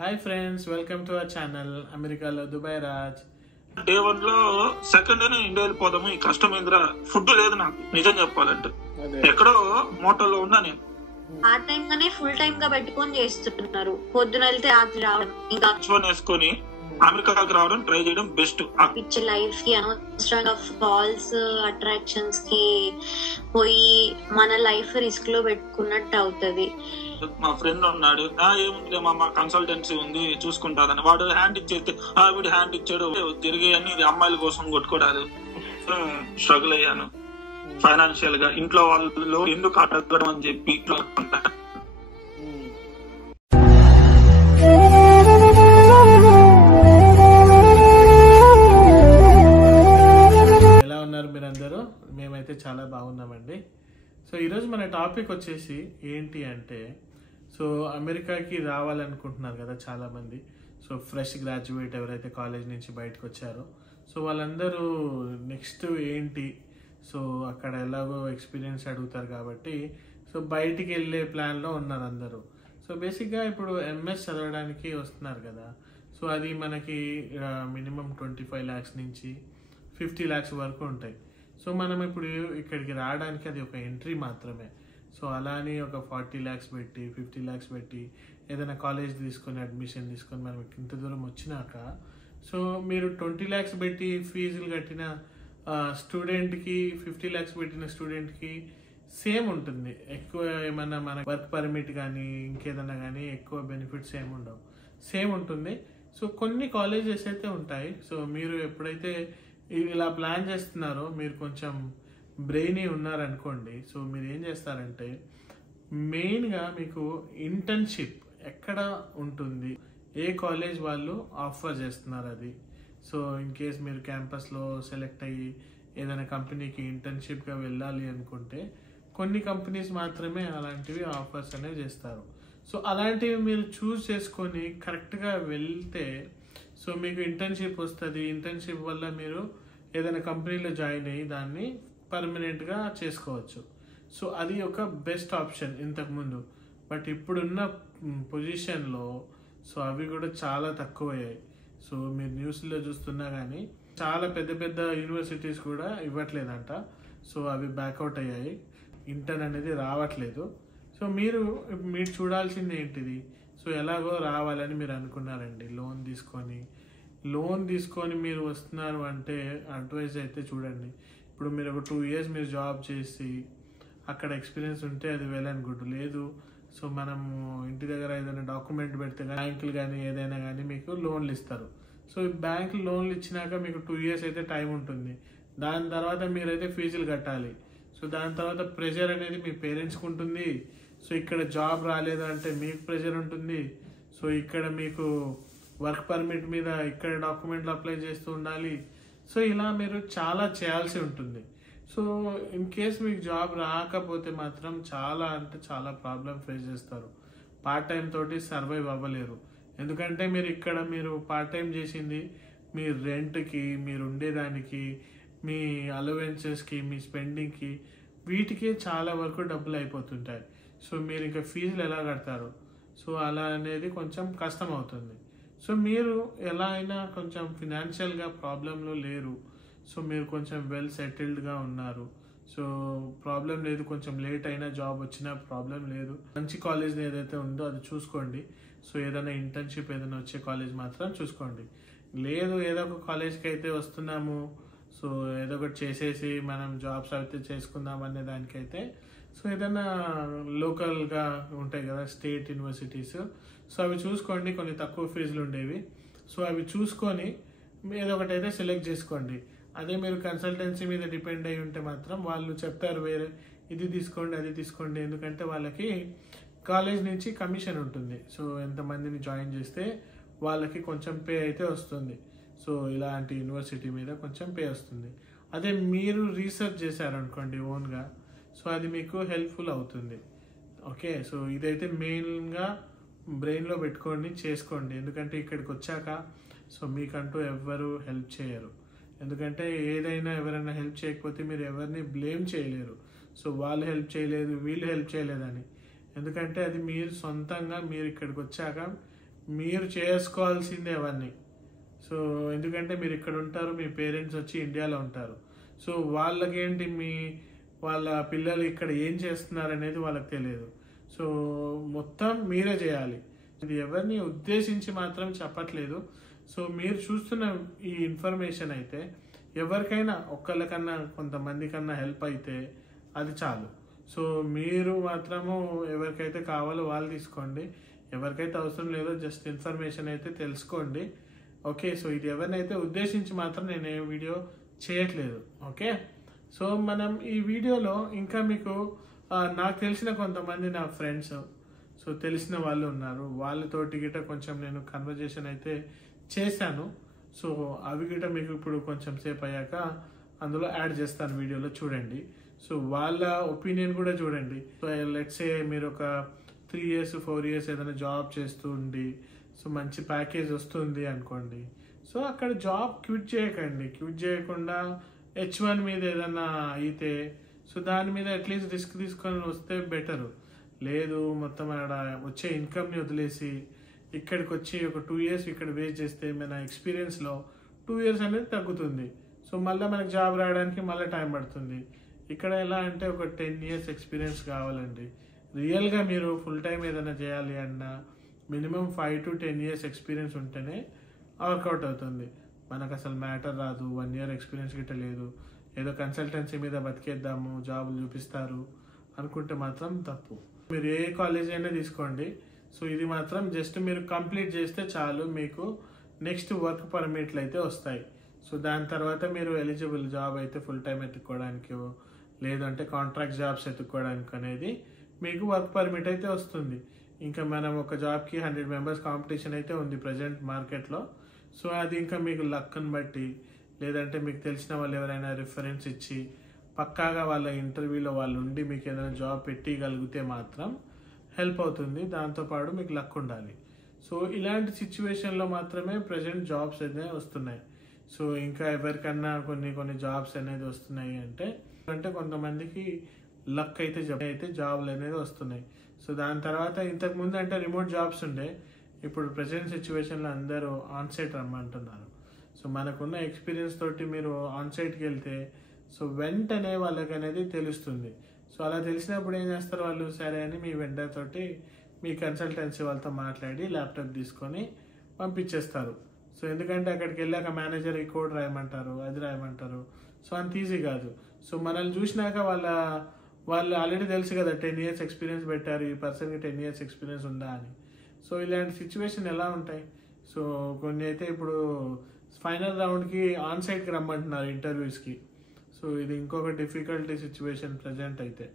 Hi friends, welcome to our channel అమెరికాలో Dubai Raj. Day 1 లో second day India వెళ్ళిపోదాము. ఈ కష్టమేంద్ర, ఫుడ్ లేదు నాకు నిజం చెప్పాలంటే. ఎక్కడో మోటల్లో ఉన్నా నేను. పార్ట్ టైం గానే ఫుల్ టైం గా పెట్టుకొని చేస్తున్నారు. పొద్దున వెళ్తే రాత్రి రావడం, ఇంకా వేసుకొని అమెరికాకి రావడం ట్రై చేయడం బెస్ట్. పిచ్చి లైఫ్ కి అనవసరంగా ఫాల్స్ అట్రాక్షన్స్ కి పోయి మన లైఫ్ రిస్క్ లో పెట్టుకున్నట్టు అవుతది. మా ఫ్రెండ్ ఉన్నాడు, ఏముంది మా కన్సల్టెన్సీ ఉంది చూసుకుంటాదని. వాడు హ్యాండ్ ఇచ్చేస్తే వీడు హ్యాండ్ ఇచ్చాడు తిరిగి అని అమ్మాయిల కోసం కొట్టుకోవడాలు. స్ట్రగుల్ అయ్యాను ఫైనాన్షియల్ గా. ఇంట్లో వాళ్ళు ఎందుకు అడగడం అని చెప్పి ఇట్లా మీరందరూ. మేమైతే చాలా బాగున్నామండి. సో ఈరోజు మన టాపిక్ వచ్చేసి ఏంటి అంటే, సో అమెరికాకి రావాలనుకుంటున్నారు కదా చాలామంది. సో ఫ్రెష్ గ్రాడ్యుయేట్ ఎవరైతే కాలేజ్ నుంచి బయటకు వచ్చారో, సో వాళ్ళందరూ నెక్స్ట్ ఏంటి, సో అక్కడ ఎలాగో ఎక్స్పీరియన్స్ అడుగుతారు కాబట్టి సో బయటికి వెళ్ళే ప్లాన్లో ఉన్నారు అందరూ. సో బేసిక్గా ఇప్పుడు ఎంఎస్ చదవడానికి వస్తున్నారు కదా. సో అది మనకి మినిమం 25 lakhs నుంచి 50 lakhs వరకు ఉంటాయి. సో మనం ఇప్పుడు ఇక్కడికి రావడానికి అది ఒక ఎంట్రీ మాత్రమే. సో అలా అని ఒక 40 lakhs పెట్టి 50 lakhs పెట్టి ఏదైనా కాలేజ్ తీసుకొని అడ్మిషన్ తీసుకొని మనం ఇంత దూరం వచ్చినాక, సో మీరు 20 lakhs పెట్టి ఫీజులు కట్టిన స్టూడెంట్కి 50 lakhs పెట్టిన స్టూడెంట్కి సేమ్ ఉంటుంది. ఎక్కువ ఏమన్నా మన వర్క్ పర్మిట్ కానీ ఇంకేదన్నా కానీ ఎక్కువ బెనిఫిట్స్ ఏమి ఉండవు, సేమ్ ఉంటుంది. సో కొన్ని కాలేజెస్ అయితే ఉంటాయి. సో మీరు ఎప్పుడైతే ఇలా ప్లాన్ చేస్తున్నారో, మీరు కొంచెం బ్రెయినీ ఉన్నారనుకోండి, సో మీరు ఏం చేస్తారంటే మెయిన్గా మీకు ఇంటర్న్షిప్ ఎక్కడ ఉంటుంది, ఏ కాలేజ్ వాళ్ళు ఆఫర్ చేస్తున్నారు అది. సో ఇన్ కేస్ మీరు క్యాంపస్లో సెలెక్ట్ అయ్యి ఏదైనా కంపెనీకి ఇంటర్న్షిప్గా వెళ్ళాలి అనుకుంటే కొన్ని కంపెనీస్ మాత్రమే అలాంటివి ఆఫర్స్ అనేవి చేస్తారు. సో అలాంటివి మీరు చూస్ చేసుకొని కరెక్ట్గా వెళ్తే సో మీకు ఇంటర్న్షిప్ వస్తుంది. ఇంటర్న్షిప్ వల్ల మీరు ఏదైనా కంపెనీలో జాయిన్ అయ్యి దాన్ని పర్మనెంట్గా చేసుకోవచ్చు. సో అది ఒక బెస్ట్ ఆప్షన్ ఇంతకుముందు. బట్ ఇప్పుడున్న పొజిషన్లో సో అవి కూడా చాలా తక్కువయ్యాయి. సో మీరు న్యూస్లో చూస్తున్నా కానీ చాలా పెద్ద పెద్ద యూనివర్సిటీస్ కూడా ఇవ్వట్లేదంట. సో అవి బ్యాక్అవుట్ అయ్యాయి, ఇంటర్న్ అనేది రావట్లేదు. సో మీరు చూడాల్సింది ఏంటిది, సో ఎలాగో రావాలని మీరు అనుకున్నారండి, లోన్ తీసుకొని మీరు వస్తున్నారు అంటే అడ్వైజ్ అయితే చూడండి. ఇప్పుడు మీరు ఒక 2 years మీరు జాబ్ చేసి అక్కడ ఎక్స్పీరియన్స్ ఉంటే అది వెల్ అండ్ గుడ్. లేదు సో మనము ఇంటి దగ్గర ఏదైనా డాక్యుమెంట్ పెడితే బ్యాంకులు కానీ ఏదైనా కానీ మీకు లోన్లు ఇస్తారు. సో బ్యాంకులు లోన్లు ఇచ్చినాక మీకు 2 years అయితే టైం ఉంటుంది. దాని తర్వాత మీరైతే ఫీజులు కట్టాలి. సో దాని తర్వాత ప్రెషర్ అనేది మీ పేరెంట్స్కి ఉంటుంది. సో ఇక్కడ జాబ్ రాలేదు అంటే మీకు ప్రెషర్ ఉంటుంది. సో ఇక్కడ మీకు వర్క్ పర్మిట్ మీద ఇక్కడ డాక్యుమెంట్లు అప్లై చేస్తూ ఉండాలి. సో ఇలా మీరు చాలా చేయాల్సి ఉంటుంది. సో ఇన్ కేస్ మీకు జాబ్ రాకపోతే మాత్రం చాలా అంటే చాలా ప్రాబ్లం ఫేస్ చేస్తారు. పార్ట్ టైం తోటి సర్వైవ్ అవ్వలేరు. ఎందుకంటే మీరు పార్ట్ టైం చేసింది మీ రెంట్కి, మీరు ఉండేదానికి, మీ అలవెన్సెస్కి, మీ స్పెండింగ్కి, వీటికి చాలా వరకు డబ్బులు అయిపోతుంటాయి. సో మీరు ఇంకా ఫీజులు ఎలా కడతారు? సో అలా అనేది కొంచెం కష్టం అవుతుంది. సో మీరు ఎలా అయినా కొంచెం ఫినాన్షియల్గా ప్రాబ్లంలో లేరు. సో మీరు కొంచెం వెల్ సెటిల్డ్గా ఉన్నారు. సో ప్రాబ్లం లేదు. కొంచెం లేట్ అయినా జాబ్ వచ్చినా ప్రాబ్లం లేదు. మంచి కాలేజ్ ఏదైతే ఉందో అది చూసుకోండి. సో ఏదైనా ఇంటర్న్షిప్ ఏదైనా వచ్చే కాలేజ్ మాత్రం చూసుకోండి. లేదు ఏదో ఒక కాలేజ్కి అయితే వస్తున్నాము, సో ఏదో ఒకటి చేసేసి మనం జాబ్స్ అయితే చేసుకుందాం అనే దానికైతే సో ఏదైనా లోకల్గా ఉంటాయి కదా స్టేట్ యూనివర్సిటీస్, సో అవి చూసుకోండి. కొన్ని తక్కువ ఫీజులు ఉండేవి. సో అవి చూసుకొని ఏదో ఒకటి అయితే సెలెక్ట్ చేసుకోండి. అదే మీరు కన్సల్టెన్సీ మీద డిపెండ్ అయి ఉంటే మాత్రం వాళ్ళు చెప్తారు వేరే ఇది తీసుకోండి అది తీసుకోండి. ఎందుకంటే వాళ్ళకి కాలేజ్ నుంచి కమిషన్ ఉంటుంది. సో ఎంతమందిని జాయిన్ చేస్తే వాళ్ళకి కొంచెం పే అయితే వస్తుంది. సో ఇలాంటి యూనివర్సిటీ మీద కొంచెం పే వస్తుంది. అదే మీరు రీసెర్చ్ చేశారనుకోండి ఓన్గా, సో అది మీకు హెల్ప్ఫుల్ అవుతుంది. ఓకే, సో ఇదైతే మెయిన్గా బ్రెయిన్లో పెట్టుకొని చేసుకోండి. ఎందుకంటే ఇక్కడికి వచ్చాక సో మీకంటూ ఎవ్వరు హెల్ప్ చేయరు. ఎందుకంటే ఏదైనా ఎవరైనా హెల్ప్ చేయకపోతే మీరు ఎవరిని బ్లేమ్ చేయలేరు. సో వాళ్ళు హెల్ప్ చేయలేదు, వీళ్ళు హెల్ప్ చేయలేదని. ఎందుకంటే అది మీరు సొంతంగా మీరు ఇక్కడికి వచ్చాక మీరు చేసుకోవాల్సిందే అవన్నీ. సో ఎందుకంటే మీరు ఇక్కడ ఉంటారు, మీ పేరెంట్స్ వచ్చి ఇండియాలో ఉంటారు. సో వాళ్ళకేంటి, వాళ్ళ పిల్లలు ఇక్కడ ఏం చేస్తున్నారు అనేది వాళ్ళకి తెలియదు. సో మొత్తం మీరే చేయాలి. ఇది ఎవరిని ఉద్దేశించి మాత్రం చెప్పట్లేదు. సో మీరు చూస్తున్న ఈ ఇన్ఫర్మేషన్ అయితే ఎవరికైనా ఒక్కళ్ళకన్నా కొంతమంది కన్నా హెల్ప్ అయితే అది చాలు. సో మీరు మాత్రము ఎవరికైతే కావాలో వాళ్ళు తీసుకోండి, ఎవరికైతే అవసరం లేదో జస్ట్ ఇన్ఫర్మేషన్ అయితే తెలుసుకోండి. ఓకే, సో ఇది ఎవరినైతే ఉద్దేశించి మాత్రం నేను ఏ వీడియో చేయట్లేదు. ఓకే, సో మనం ఈ వీడియోలో ఇంకా మీకు నాకు తెలిసిన కొంతమంది నా ఫ్రెండ్స్, సో తెలిసిన వాళ్ళు ఉన్నారు, వాళ్ళతోటి గిట్ట కొంచెం నేను కన్వర్జేషన్ అయితే చేశాను. సో అవి గిట్ట మీకు ఇప్పుడు కొంచెం సేపు అయ్యాక అందులో యాడ్ చేస్తాను, వీడియోలో చూడండి. సో వాళ్ళ ఒపీనియన్ కూడా చూడండి. సో లెట్స్ సే మీరు ఒక 3 years 4 years ఏదైనా జాబ్ చేస్తూ ఉండి సో మంచి ప్యాకేజ్ వస్తుంది అనుకోండి. సో అక్కడ జాబ్ క్విట్ చేయకండి. క్విట్ చేయకుండా H1 మీద ఏదైనా అయితే సో దాని మీద అట్లీస్ట్ రిస్క్ తీసుకొని వస్తే బెటరు. లేదు మొత్తం ఆడ వచ్చే ఇన్కమ్ని వదిలేసి ఇక్కడికి వచ్చి ఒక 2 years ఇక్కడ వేస్ట్ చేస్తే మన ఎక్స్పీరియన్స్లో 2 years అనేది తగ్గుతుంది. సో మళ్ళీ మనకు జాబ్ రావడానికి మళ్ళీ టైం పడుతుంది. ఇక్కడ ఎలా అంటే ఒక 10 years ఎక్స్పీరియన్స్ కావాలండి. రియల్గా మీరు ఫుల్ టైం ఏదైనా చేయాలి అన్నా మినిమం 5 to 10 years ఎక్స్పీరియన్స్ ఉంటేనే వర్కౌట్ అవుతుంది. మనకు అసలు మ్యాటర్ రాదు, 1 year ఎక్స్పీరియన్స్ గిట్ట లేదు, ఏదో కన్సల్టెన్సీ మీద బతికేద్దాము, జాబులు చూపిస్తారు అనుకుంటే మాత్రం తప్పు. మీరు ఏ కాలేజ్ అయినా తీసుకోండి. సో ఇది మాత్రం జస్ట్ మీరు కంప్లీట్ చేస్తే చాలు, మీకు నెక్స్ట్ వర్క్ పర్మిట్లు అయితే వస్తాయి. సో దాని తర్వాత మీరు ఎలిజిబుల్ జాబ్ అయితే ఫుల్ టైం ఎత్తుక్కోవడానికి, లేదంటే కాంట్రాక్ట్ జాబ్స్ ఎత్తుక్కోవడానికి అనేది మీకు వర్క్ పర్మిట్ అయితే వస్తుంది. ఇంకా మనం ఒక జాబ్కి 100 members కాంపిటీషన్ అయితే ఉంది ప్రజెంట్ మార్కెట్లో. సో అది ఇంకా మీకు లక్ని బట్టి, లేదంటే మీకు తెలిసిన వాళ్ళు ఎవరైనా రిఫరెన్స్ ఇచ్చి పక్కాగా వాళ్ళ ఇంటర్వ్యూలో వాళ్ళు ఉండి మీకు ఏదైనా జాబ్ పెట్టగలిగితే మాత్రం హెల్ప్ అవుతుంది. దాంతోపాటు మీకు లక్ ఉండాలి. సో ఇలాంటి సిచ్యువేషన్లో మాత్రమే ప్రజెంట్ జాబ్స్ అనేది వస్తున్నాయి. సో ఇంకా ఎవరికన్నా కొన్ని జాబ్స్ అనేది వస్తున్నాయి అంటే కొంతమందికి లక్ అయితే జాబ్లు అనేది వస్తున్నాయి. సో దాని తర్వాత ఇంతకుముందు అంటే రిమోట్ జాబ్స్ ఉండే, ఇప్పుడు ప్రజెంట్ సిచ్యువేషన్లో అందరూ ఆన్సైట్ రమ్మంటున్నారు. సో మనకున్న ఎక్స్పీరియన్స్ తోటి మీరు ఆన్సైట్కి వెళ్తే సో వెంటనే వాళ్ళకి అనేది తెలుస్తుంది. సో అలా తెలిసినప్పుడు ఏం చేస్తారు వాళ్ళు, సరే అని మీ వెండర్ తోటి మీ కన్సల్టెన్సీ వాళ్ళతో మాట్లాడి ల్యాప్టాప్ తీసుకొని పంపించేస్తారు. సో ఎందుకంటే అక్కడికి వెళ్ళాక మేనేజర్ ఈ కోడ్ రాయమంటారు, అది రాయమంటారు. సో అంత ఈజీ కాదు. సో మనల్ని చూసినాక వాళ్ళు ఆల్రెడీ తెలుసు కదా 10 years ఎక్స్పీరియన్స్ పెట్టారు, ఈ పర్సన్కి 10 years ఎక్స్పీరియన్స్ ఉందా అని. సో ఇలాంటి సిచ్యువేషన్ ఎలా ఉంటాయి. సో కొన్ని అయితే ఇప్పుడు ఫైనల్ రౌండ్కి ఆన్సైట్కి రమ్మంటున్నారు ఇంటర్వ్యూస్కి. సో ఇది ఇంకొక డిఫికల్టీ సిచ్యువేషన్ ప్రజెంట్ అయితే.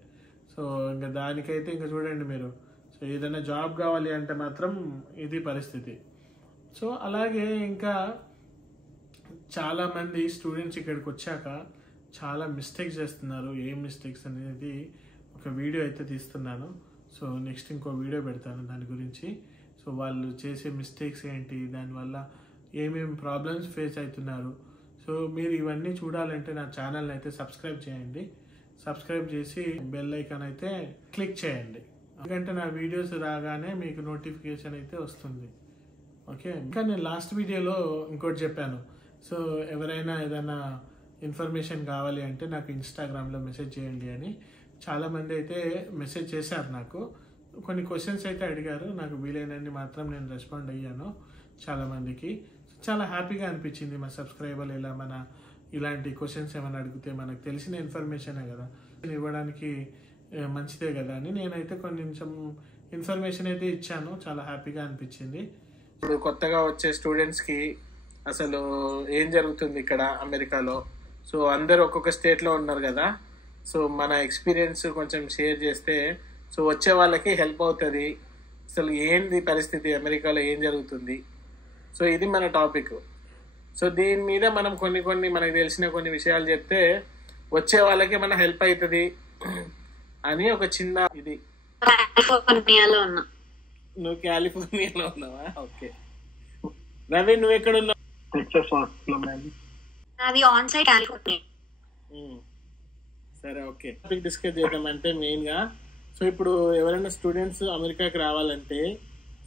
సో ఇంకా దానికైతే ఇంకా చూడండి మీరు, సో ఏదైనా జాబ్ కావాలి అంటే మాత్రం ఇది పరిస్థితి. సో అలాగే ఇంకా చాలామంది స్టూడెంట్స్ ఇక్కడికి వచ్చాక చాలా మిస్టేక్స్ చేస్తున్నారు. ఏం మిస్టేక్స్ అనేది ఒక వీడియో అయితే తీస్తున్నాను. సో నెక్స్ట్ ఇంకో వీడియో పెడతాను దాని గురించి. సో వాళ్ళు చేసే మిస్టేక్స్ ఏంటి, దానివల్ల ఏమేమి ప్రాబ్లమ్స్ ఫేస్ అవుతున్నారు. సో మీరు ఇవన్నీ చూడాలంటే నా ఛానల్ని అయితే సబ్స్క్రైబ్ చేయండి. సబ్స్క్రైబ్ చేసి బెల్ ఐకాన్ అయితే క్లిక్ చేయండి, ఎందుకంటే నా వీడియోస్ రాగానే మీకు నోటిఫికేషన్ అయితే వస్తుంది. ఓకే, ఇంకా నేను లాస్ట్ వీడియోలో ఇంకోటి చెప్పాను. సో ఎవరైనా ఏదైనా ఇన్ఫర్మేషన్ కావాలి అంటే నాకు ఇన్స్టాగ్రామ్లో మెసేజ్ చేయండి అని. చాలామంది అయితే మెసేజ్ చేశారు నాకు, కొన్ని క్వశ్చన్స్ అయితే అడిగారు. నాకు వీలైనన్ని మాత్రం నేను రెస్పాండ్ అయ్యాను చాలామందికి. చాలా హ్యాపీగా అనిపించింది. మా సబ్స్క్రైబర్లు ఇలా ఇలాంటి క్వశ్చన్స్ ఏమైనా అడిగితే మనకు తెలిసిన ఇన్ఫర్మేషనే కదా, ఇవ్వడానికి మంచిదే కదా అని నేనైతే కొంచెం ఇన్ఫర్మేషన్ అయితే ఇచ్చాను. చాలా హ్యాపీగా అనిపించింది. ఇప్పుడు కొత్తగా వచ్చే స్టూడెంట్స్కి అసలు ఏం జరుగుతుంది ఇక్కడ అమెరికాలో. సో అందరు ఒక్కొక్క స్టేట్లో ఉన్నారు కదా. సో మన ఎక్స్పీరియన్స్ కొంచెం షేర్ చేస్తే సో వచ్చే వాళ్ళకి హెల్ప్ అవుతుంది. అసలు ఏంది పరిస్థితి, అమెరికాలో ఏం జరుగుతుంది. సో ఇది మన టాపిక్. సో దీని మీద మనం కొన్ని మనకు తెలిసిన కొన్ని విషయాలు చెప్తే వచ్చే వాళ్ళకి మన హెల్ప్ అవుతుంది అని ఒక చిన్న ఇది. నువ్వు కాలిఫోర్నియాలో ఉన్నావా? ఓకే. రవి నువ్వు ఎక్కడ ఉన్నావు? సరే, ఓకే. టాపిక్ డిస్కస్ చేద్దామంటే మెయిన్గా సో ఇప్పుడు ఎవరైనా స్టూడెంట్స్ అమెరికాకి రావాలంటే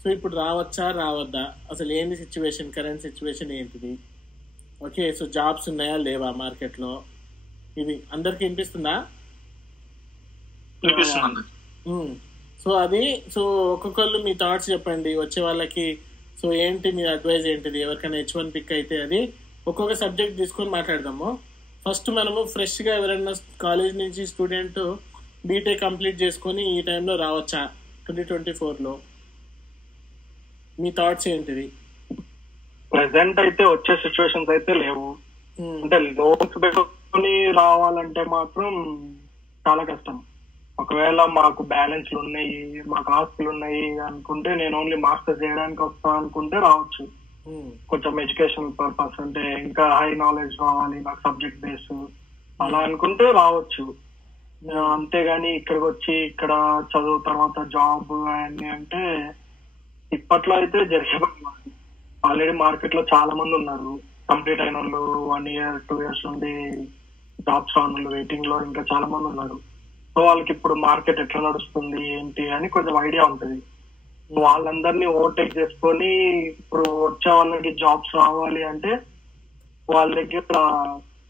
సో సో ఇప్పుడు రావచ్చా రావద్దా, అసలు ఏంది సిచ్యువేషన్, కరెంట్ సిచ్యువేషన్ ఏంటిది? ఓకే, సో జాబ్స్ ఉన్నాయా లేవా మార్కెట్లో, ఇది అందరికి వినిపిస్తుందా? సో అది, సో ఒక్కొక్కళ్ళు మీ థాట్స్ చెప్పండి వచ్చే వాళ్ళకి. సో ఏంటి మీ అడ్వైజ్ ఏంటిది? ఎవరికైనా H1 పిక్ అయితే అది ఒక్కొక్క సబ్జెక్ట్ తీసుకొని మాట్లాడదాము. ఫస్ట్ మనము ఫ్రెష్గా ఎవరైనా కాలేజ్ నుంచి స్టూడెంట్ బీటెక్ కంప్లీట్ చేసుకొని ఈ టైంలో రావచ్చా 2024లో? మీ థాట్స్ ఏంటిది? ప్రెసెంట్ అయితే వచ్చే సిచ్యువేషన్స్ అయితే లేవు. అంటే లోన్స్ పెట్టుకొని రావాలంటే మాత్రం చాలా కష్టం. ఒకవేళ మాకు బ్యాలెన్స్లు ఉన్నాయి, మాకు ఆస్తులు ఉన్నాయి అనుకుంటే, నేను ఓన్లీ మాస్టర్స్ చేయడానికి వస్తా అనుకుంటే రావచ్చు. కొంచెం ఎడ్యుకేషనల్ పర్పస్, అంటే ఇంకా హై నాలెడ్జ్ కావాలి నాకు సబ్జెక్ట్ బేస్, అలా అనుకుంటే రావచ్చు. అంతేగాని ఇక్కడికి వచ్చి ఇక్కడ చదువు తర్వాత జాబ్ అవన్నీ అంటే ఇప్పట్లో అయితే జరిగే. ఆల్రెడీ మార్కెట్ లో చాలా మంది ఉన్నారు, కంప్లీట్ అయిన వాళ్ళు 1 year 2 years నుండి జాబ్స్ రాని వాళ్ళు వెయిటింగ్ లో ఇంకా చాలా మంది ఉన్నారు. సో వాళ్ళకి ఇప్పుడు మార్కెట్ ఎట్లా నడుస్తుంది ఏంటి అని కొంచెం ఐడియా ఉంటుంది. వాళ్ళందరినీ ఓవర్టేక్ చేసుకొని ఇప్పుడు వచ్చే వాళ్ళకి జాబ్స్ రావాలి అంటే వాళ్ళ దగ్గర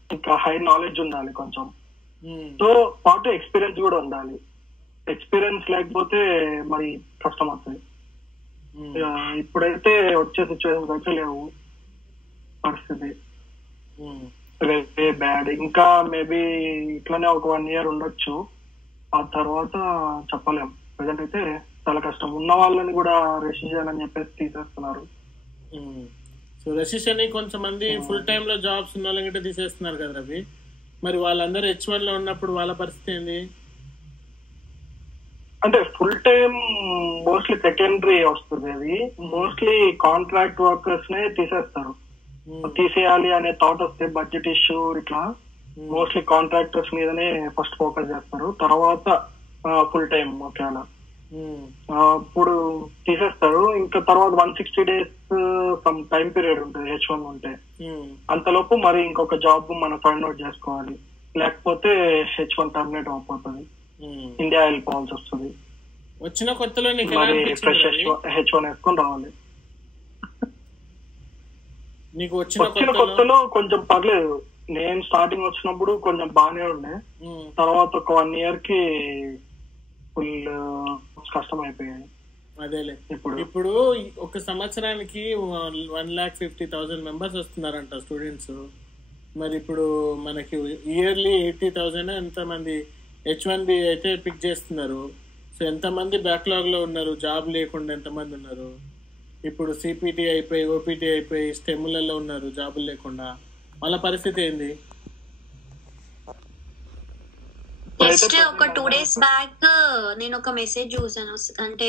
ఇంకా హై నాలెడ్జ్ ఉండాలి కొంచెం. సో పాటు ఎక్స్పీరియన్స్ కూడా ఉండాలి. ఎక్స్పీరియన్స్ లేకపోతే మరి కష్టం అవుతుంది. ఇప్పుడైతే వచ్చే సిచ్యువేషన్స్ అయితే లేవు, పరిస్థితి వెరీ బ్యాడ్. ఇంకా మేబీ ఇట్లానే ఒక 1 year ఉండొచ్చు, ఆ తర్వాత చెప్పలేం. ప్రజెంట్ అయితే చాలా కష్టం. ఉన్న వాళ్ళని కూడా రెసిషన్ అని చెప్పేసి తీసేస్తున్నారు. సో రెసిషన్ కొంచెం మంది ఫుల్ టైమ్ లో జాబ్స్ ఉన్న వాళ్ళకి తీసేస్తున్నారు కదా రవి. మరి వాళ్ళందరూ H1 లో ఉన్నప్పుడు వాళ్ళ పరిస్థితి ఏంది? అంటే ఫుల్ టైం మోస్ట్లీ సెకండరీ వస్తుంది. అది మోస్ట్లీ కాంట్రాక్ట్ వర్కర్స్ నే తీసేస్తారు. తీసేయాలి అనే థాట్ వస్తే బడ్జెట్ ఇష్యూ ఇట్లా మోస్ట్లీ కాంట్రాక్టర్స్ మీదనే ఫస్ట్ ఫోకస్ చేస్తారు, తర్వాత ఫుల్ టైం ఒకవేళ ఇప్పుడు తీసేస్తారు. ఇంకా తర్వాత 160 days సమ్ టైం పీరియడ్ ఉంటుంది H1 ఉంటే. అంతలోపు మరి ఇంకొక జాబ్ మనం ఫైండ్ అవుట్ చేసుకోవాలి, లేకపోతే H1 టర్మినేట్ అయిపోతుంది, ఇండియా వెళ్ళిపోవాల్సి వస్తుంది. వచ్చిన కొత్తలో మరి ఫ్రెష్ H1 వేసుకొని రావాలి. వచ్చిన కొత్తలో కొంచెం పర్లేదు. నేను స్టార్టింగ్ వచ్చినప్పుడు కొంచెం బాగానే ఉండే, తర్వాత ఒక 1 year కి ఫుల్ కష్టం అయిపోయాయి. అదేలే, ఇప్పుడు ఒక సంవత్సరానికి 1,50,000 మెంబర్స్ వస్తున్నారంట స్టూడెంట్స్. మరి ఇప్పుడు మనకి ఇయర్లీ 80,000 ఎంతమంది H1B అయితే పిక్ చేస్తున్నారు. సో ఎంతమంది బ్యాక్లాగ్ లో ఉన్నారు, జాబ్ లేకుండా ఎంతమంది ఉన్నారు. ఇప్పుడు CPT అయిపోయి OPT అయిపోయి స్టెమ్లలో ఉన్నారు జాబులు లేకుండా. వాళ్ళ పరిస్థితి ఏంది? జస్ట్ ఒక 2 days బ్యాక్ నేను ఒక మెసేజ్ చూసాను. అంటే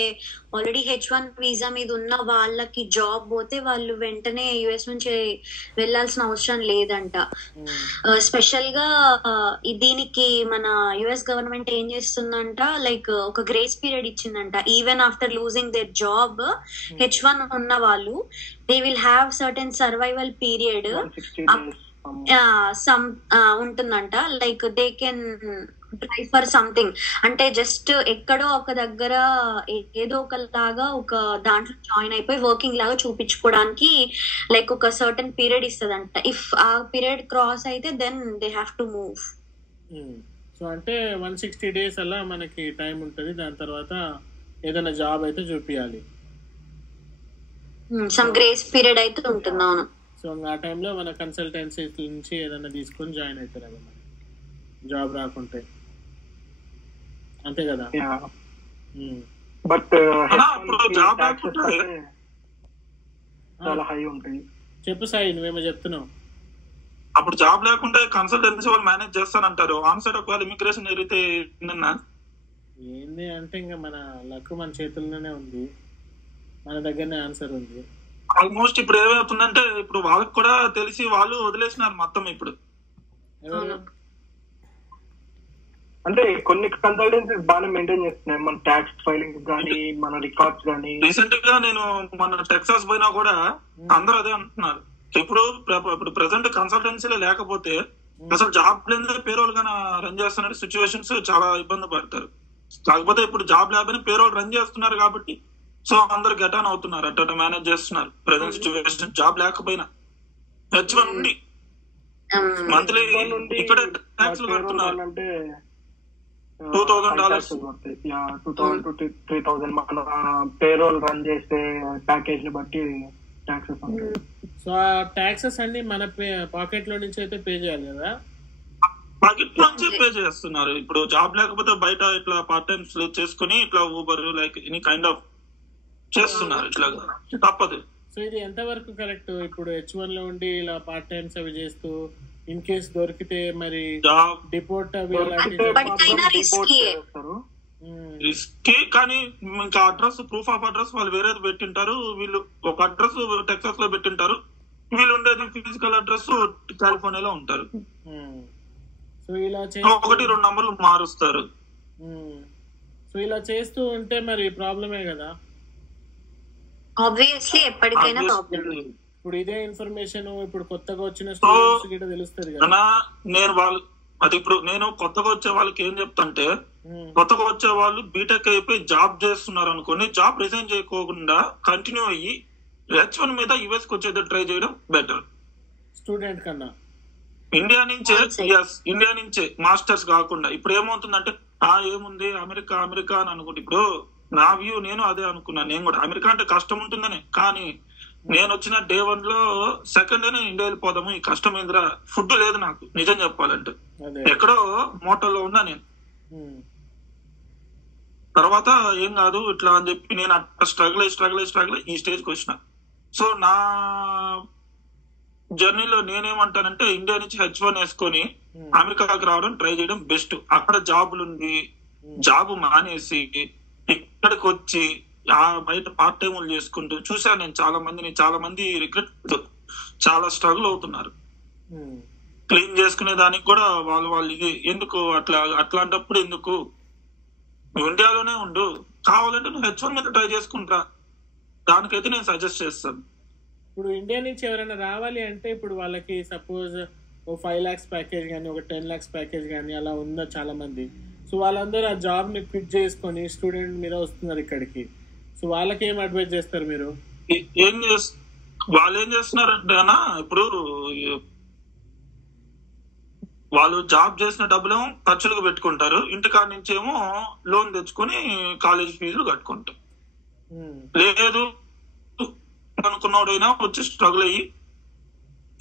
ఆల్రెడీ H1 వీసా మీద ఉన్న వాళ్ళకి జాబ్ పోతే వాళ్ళు వెంటనే US నుంచి వెళ్లాల్సిన అవసరం లేదంట. స్పెషల్ గా దీనికి మన US గవర్నమెంట్ ఏం చేస్తుందంట, లైక్ ఒక గ్రేస్ పీరియడ్ ఇచ్చిందంట. Even after losing their job H1 ఉన్న వాళ్ళు they will have certain survival period some ఉంటుందంట. Like they can try for something, అంటే జస్ట్ ఎక్కడో ఒక దగ్గర ఏదో ఒకలాగా ఒక దాంట్లో జాయిన్ అయిపోయి వర్కింగ్ లాగా చూపించుకోవడానికి లైక్ ఒక సర్టన్ పీరియడ్ ఇస్తుందంట. ఇఫ్ ఆ పీరియడ్ క్రాస్ అయితే then they have to move. So అంటే 160 days అలా మనకి టైం ఉంటుంది. దాని తర్వాత ఏదైనా జాబ్ అయితే చూపించాలి. సమ్ గ్రేస్ పీరియడ్ అయితే ఉంటుంది. అవును. సో ఆ టైంలో మన కన్సల్టెన్సీ నుంచి ఏదైనా తీసుకొని జాయిన్ అవుతారు కదా, జాబ్ రాకుంటే. అంతే కదా. బట్ చాలా హై ఉంటాయి. చెప్పు సాయి, నువ్వేమో చెప్తున్నావు. అప్పుడు జాబ్ లేకుంటే కన్సల్టెన్సీ వాళ్ళు మేనేజ్ చేస్తానంటారు. ఆన్ సైడ్ ఒకవేళ ఇమిగ్రేషన్ జరిగితే ఏంది అంటే ఇంకా మన లక్ మన చేతుల్లోనే ఉంది, మన దగ్గరనే ఆన్సర్ ఉంది. ఆల్మోస్ట్ ఇప్పుడు ఏమవుతుందంటే ఇప్పుడు వాళ్ళకి కూడా తెలిసి వాళ్ళు వదిలేసినారు మొత్తం. ఇప్పుడు అంటే కొన్ని కన్సల్టెన్సీస్ బాగా మెయింటైన్ చేస్తున్నాయి, మన ట్యాక్స్ ఫైలింగ్ కానీ మన రికార్డ్స్ కానీ. రీసెంట్ గా నేను మన టెక్సాస్ పోయినా కూడా అందరూ అదే అంటున్నారు. ఇప్పుడు ప్రెసెంట్ కన్సల్టెన్సీలో లేకపోతే అసలు జాబ్ లేని పేరోల్ గానే రన్ చేస్తున్న సిచ్యువేషన్స్ చాలా ఇబ్బంది పడతారు. కాకపోతే ఇప్పుడు జాబ్ లేకపోయినా పేరోల్ రన్ చేస్తున్నారు కాబట్టి సో అందరు గెట్ ఆన్ అవుతున్నారు, అట్ట మేనేజ్ చేస్తున్నారు ప్రెసెంట్ సిచ్యువేషన్. జాబ్ లేకపోయినా H1 నుండి మంత్లీ ఇక్కడ ట్యాక్స్లు కడుతున్నారు. అంటే $2,000 $2,000 to $3,000 మన పేరోల్ రన్ చేసే ప్యాకేజ్ ని బట్టి ట్యాక్సెస్ ఉంటాయి. సో ఆ ట్యాక్సెస్ అన్ని మన పాకెట్ లో నుంచి అయితే పే చేయాలి కదా? పాకెట్ నుంచే పే చేస్తున్నారు. ఇప్పుడు జాబ్ లేకపోతే బయట ఇట్లా పార్ట్ టైమ్స్ చేసుకుని ఇట్లా Uber like any kind of చేస్తున్నారు, ఇట్లా తప్పదు. సో ఇది ఎంత వరకు కరెక్ట్? ఇప్పుడు H1 లో ఉండి ఇలా పార్ట్ టైమ్స్ అవి చేస్తూ ఇన్ కేస్ దొరికితే మరి డిపోర్ట్ అవి రిస్కీ. కానీ ఇంకా అడ్రస్, ప్రూఫ్ ఆఫ్ అడ్రస్ వాళ్ళు వేరేది పెట్టింటారు, వీళ్ళు ఒక అడ్రస్ టెక్సాస్ లో పెట్టింటారు, వీళ్ళు ఉండేది ఫిజికల్ అడ్రస్ కాలిఫోర్నియాలో ఉంటారు. సో ఇలా 1-2 నంబర్లు మారుస్తారు. సో ఇలా చేస్తూ ఉంటే మరి ప్రాబ్లమే కదా? ఆబ్వియస్లీ ఎప్పటికైనా ప్రాబ్లం. ఇప్పుడు ఇదే ఇన్ఫర్మేషన్ ఇప్పుడు కొత్తగా వచ్చిన స్టూడెంట్స్ కి తెలుస్తుంది కదా. నేను వాళ్ళు అది ఇప్పుడు నేను కొత్తగా వచ్చే వాళ్ళకి ఏం చెప్తాంటే, కొత్తగా వచ్చే వాళ్ళు బీటెక్ అయిపోయి జాబ్ చేస్తున్నారు అనుకోని, జాబ్ రిజైన్ చేయకోకుండా కంటిన్యూ అయ్యి H1 మీద యుఎస్ కి వచ్చేది ట్రై చేయడం బెటర్ స్టూడెంట్ కన్నా. ఇండియా నుంచే మాస్టర్స్ కాకుండా. ఇప్పుడు ఏమవుతుందంటే ఏముంది అమెరికా అమెరికా అని అనుకుంటే, ఇప్పుడు నా వ్యూ నేను అదే అనుకున్నాను. నేను కూడా అమెరికా అంటే కష్టం ఉంటుందని, కానీ నేను వచ్చిన day 1 లో సెకండ్ డే ఇండియా వెళ్ళిపోదాము, ఈ కష్టం ఏందిరా, ఫుడ్ లేదు నాకు నిజం చెప్పాలంటే, ఎక్కడో మోటల్లో ఉన్నా నేను. తర్వాత ఏం కాదు ఇట్లా అని చెప్పి నేను అట్లా స్ట్రగుల్ ఈ స్టేజ్కి వచ్చిన. సో నా జర్నీలో నేనేమంటానంటే, ఇండియా నుంచి H1 వేసుకొని అమెరికాకి రావడం ట్రై చేయడం బెస్ట్. అక్కడ జాబులుంది, జాబ్ మానేసి ఇక్కడికి వచ్చి బయట పార్ట్ టైములు చేసుకుంటూ చూసాను నేను చాలా మంది రిగ్రెట్, చాలా స్ట్రగుల్ అవుతున్నారు. క్లీన్ చేసుకునే దానికి కూడా వాళ్ళు ఇది ఎందుకు అట్లాంటప్పుడు ఎందుకు, నువ్వు ఇండియాలోనే ఉండు, కావాలంటే నువ్వు H1 మీద ట్రై చేసుకుంటా, దానికైతే నేను సజెస్ట్ చేస్తాను. ఇప్పుడు ఇండియా నుంచి ఎవరైనా రావాలి అంటే ఇప్పుడు వాళ్ళకి సపోజ్ ఓ 5 lakhs ప్యాకేజ్ కానీ ఒక 10 lakhs ప్యాకేజ్ కానీ అలా ఉందా చాలా మంది. సో వాళ్ళందరూ ఆ జాబ్ ని క్విట్ చేసుకొని స్టూడెంట్ మీద వస్తున్నారు ఇక్కడికి. సో వాళ్ళకి ఏం అడ్వైజ్ చేస్తారు మీరు? వాళ్ళు ఏం చేస్తున్నారంటే ఇప్పుడు వాళ్ళు జాబ్ చేసిన డబ్బులేమో ఖర్చులకు పెట్టుకుంటారు, ఇంటికాడ నుంచేమో లోన్ తెచ్చుకొని కాలేజ్ ఫీజులు కట్టుకుంటారు. లేదు అనుకున్నాడైనా వచ్చి స్ట్రగుల్ అయ్యి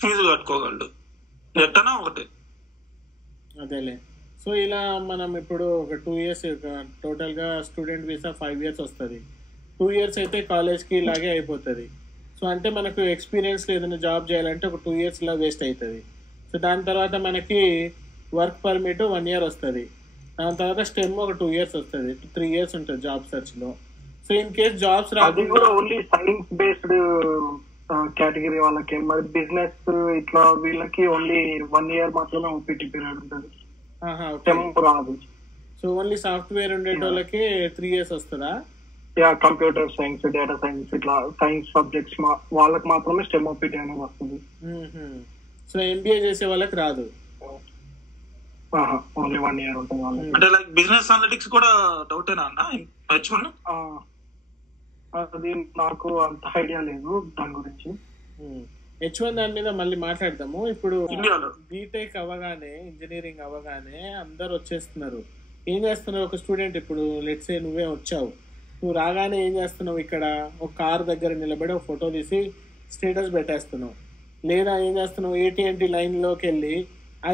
ఫీజు కట్టుకోగలడు, ఎట్టనా ఒకటే. అదేలే. సో ఇలా మనం ఇప్పుడు ఒక 2 years టోటల్ గా స్టూడెంట్ వీసా 5 years వస్తుంది. 2 years అయితే కాలేజ్ కి ఇలాగే అయిపోతుంది. సో అంటే మనకు ఎక్స్పీరియన్స్ ఏదైనా జాబ్ చేయాలంటే ఒక 2 years ఇలా వేస్ట్ అవుతుంది. సో దాని తర్వాత మనకి వర్క్ పర్మిట్ 1 year వస్తుంది. దాని తర్వాత స్టెమ్ ఒక 2 years వస్తుంది, 3 years ఉంటుంది జాబ్ సర్చ్ లో. సో ఇన్ కేస్ జాబ్స్ రాకుండా ఓన్లీ సైన్స్ బేస్డ్ కేటగిరీ వాళ్ళకి, మరి బిజినెస్ ఇట్లా వీళ్ళకి ఓన్లీ 1 year మాత్రమే ఓపీటీ పీరియడ్ ఉంటుంది, రాదు. సో ఓన్లీ సాఫ్ట్వేర్ ఉండే వాళ్ళకి 3 years వస్తుందా? కంప్యూటర్ సైన్స్, డేటా సైన్స్ ఇట్లా సైన్స్ సబ్జెక్ట్స్ వాళ్ళకి మాత్రమే స్టెమ్ ఓపీటీ అనేది వస్తుంది. సో ఎంబీఏ చేసే వాళ్ళకి రాదు, ఓన్లీ 1 year ఉంటుంది వాళ్ళకి. అంటే లైక్ బిజినెస్ అనలిటిక్స్ కూడా డౌటేనా అన్న H1? అది నాకు అంత ఐడియా లేదు దాని గురించి. H1 దాని మీద మళ్ళీ మాట్లాడదాము. ఇప్పుడు బీటెక్ అవ్వగానే, ఇంజనీరింగ్ అవ్వగానే అందరు వచ్చేస్తున్నారు. ఏం చేస్తున్నావు ఒక స్టూడెంట్, ఇప్పుడు లెట్స్ సే నువ్వే వచ్చావు, నువ్వు రాగానే ఏం చేస్తున్నావు, ఇక్కడ ఒక కార్ దగ్గర నిలబడి ఒక ఫోటో తీసి స్టేటస్ పెట్టేస్తున్నావు. లేదా ఏం చేస్తున్నావు, AT&T లైన్లోకి వెళ్ళి